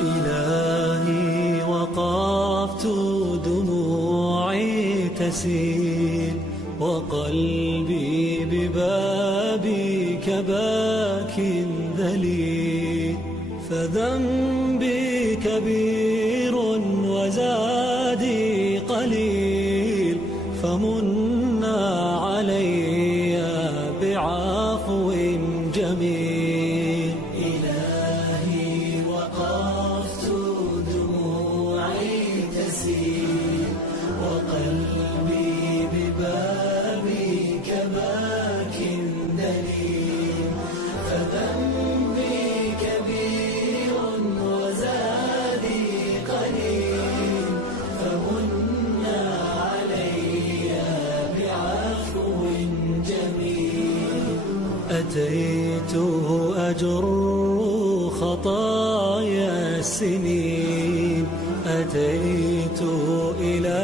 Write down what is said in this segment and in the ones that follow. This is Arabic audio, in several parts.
إلهي وقفت دموعي تسيل وقلبي ببابك باك ذليل، فذنبي كبير وزادي قليل، فمنا علي بعفو جميل. إلهي وقفت دموعي تسيل وقلبي ببابك باك دليل، فذنبي كبير وزادي قليل، فمنا علي بعفو جميل. أتيت أجر خطايا السنين، أتيت إلى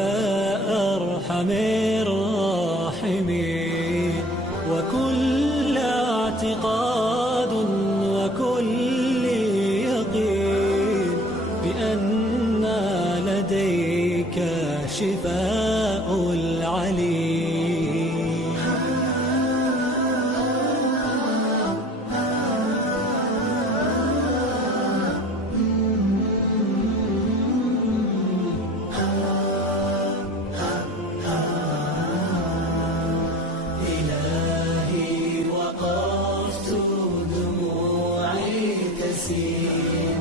أرحم الراحمين، وكل اعتقاد وكل يقين بأن لديك شفاء العليل. إلهي وقفت دموعي تسيل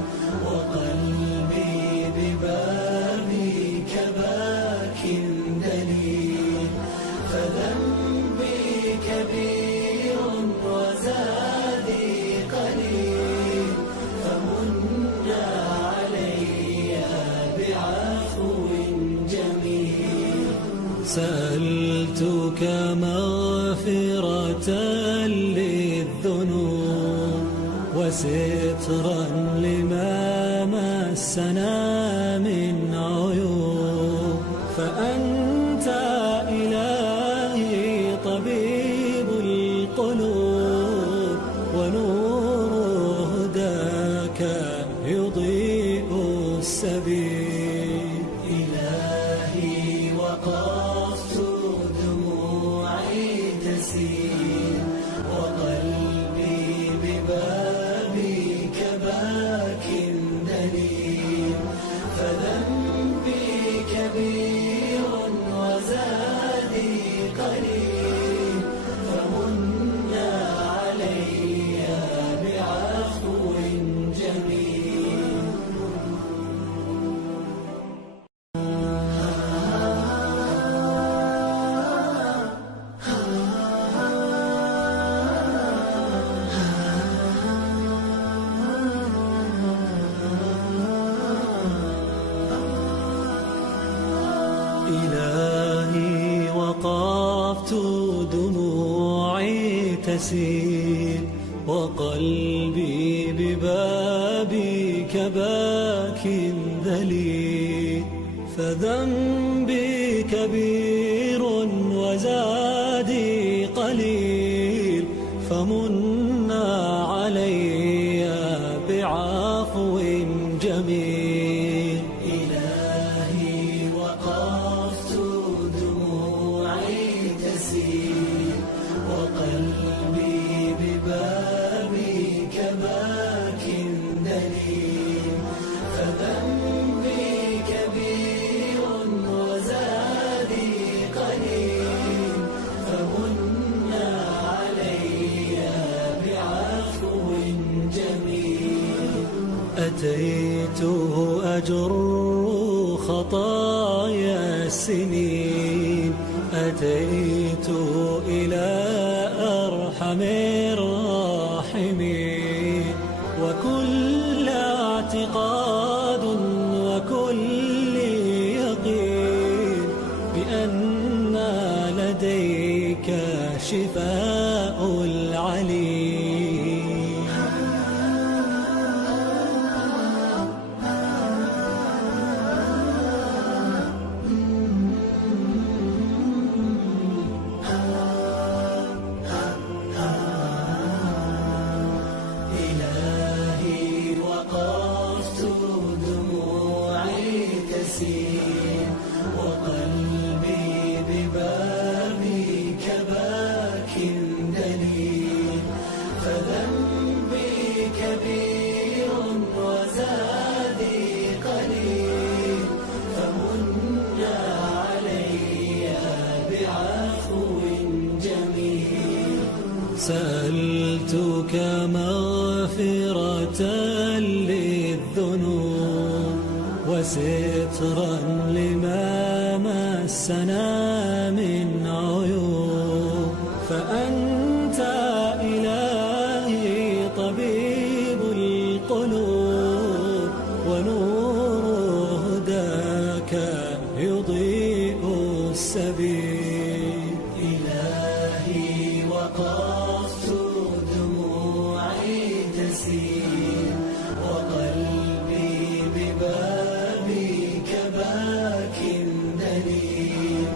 وقلبي ببابك باك دليل، فذنبي كبير وزادي قليل، فمنا علي بعفو جميل. سألتك مغفرة للذنوب وسترا لما مسنا من عيوب، فأنت إلهي طبيب القلوب، ونور هداك يضيء السبيل. إلهي وقفت دموعي تسيل وقلبي ببابك باك دليل، فذنبي كبير وزادي قليل، فمنا علي بعفو جميل. إلهي وقفت دموعي تسيل وقلبي ببابك باك ذليل، فذنبي كبير وزادي قليل، فمنا علي بعفو جميل. إلهي وقفت دموعي تسيل وقلبي ببابك باك دليل، فذنبي كبير وزادي قليل، فمنا علي بعفو جميل. أتيت أجر خطايا السنين، أتيت إلى أرحم الراحمين، وكل اعتقاد وكل يقين بأن لديك شفاء العليل. إلهي وقفت للذنوب وسترا لما مسنا من عيوب. فأنت إلهي طبيب القلوب ونور هداك يضيء السبيل. إلهي وقفت دموعي تسيل وقلبي ببابك باك دليل.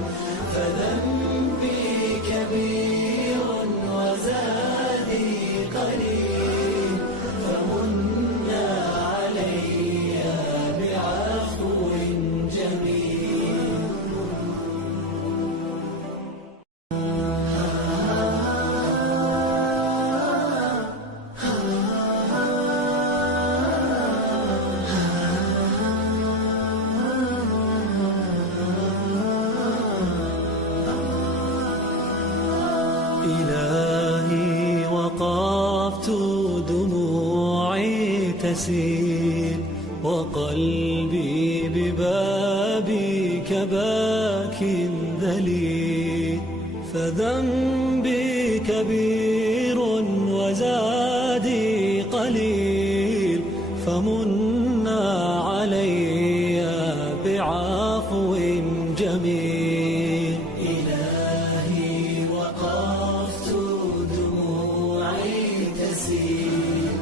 فذنبي كبير وزادي قليل فمن علي بعفو جميل. إلهي وقفت دموعي تسيل وقلبي ببابك باك ذليل. فذنبي كبير وزادي قليل فمن علي بعفو جميل. إلهي وقفت دموعي تسيل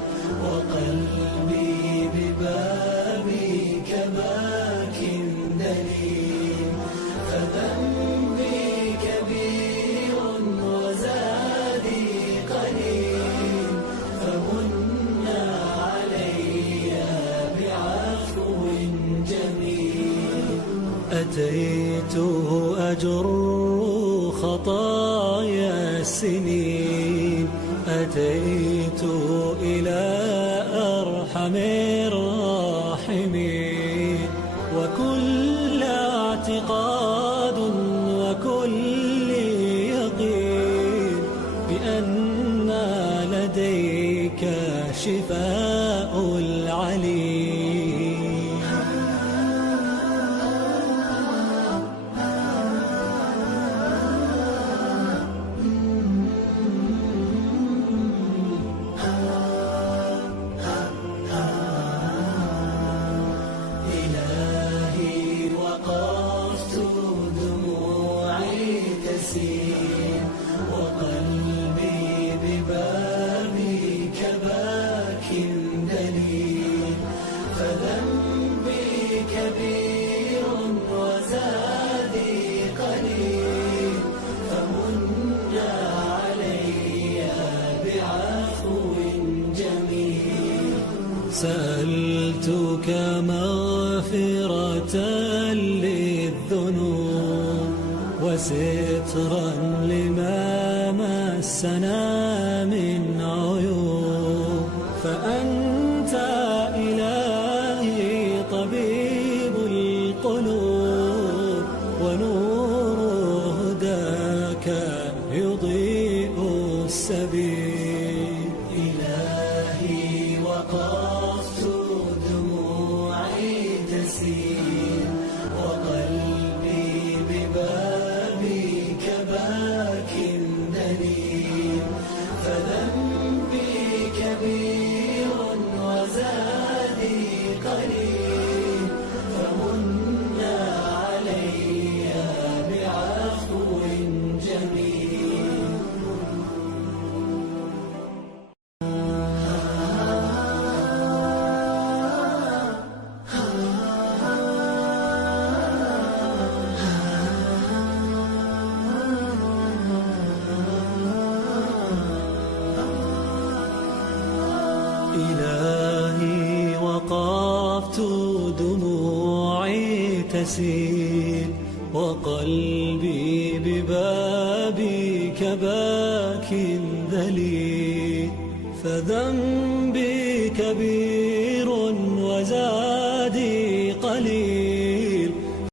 وقلبي ببابك باك دليل. فذنبي كبير وزادي قليل فمن علي بعفو جميل. أتيت أجر خطايا السنين أتيت إلى أرحم الراحمين. وكل اعتقاد وكل يقين بأن لديك شفاء العليل. وقلبي ببابك باك دليل. فذنبي كبير وزادي قليل فمن علي بعفو جميل. سألتك مغفرة للذنوب وسترا لما مسنا من عيوب. فأنت إلهي طبيب القلوب ونور هداك يضيء السبيل. إلهي وقفت دموعي تسيل وقلبي ببابك باك دليل. فذنبي كبير وزادي قليل فمن علي بعفو جميل. إلهي وقفت دموعي تسيل وقلبي ببابك باك ذليل. فذنبي كبير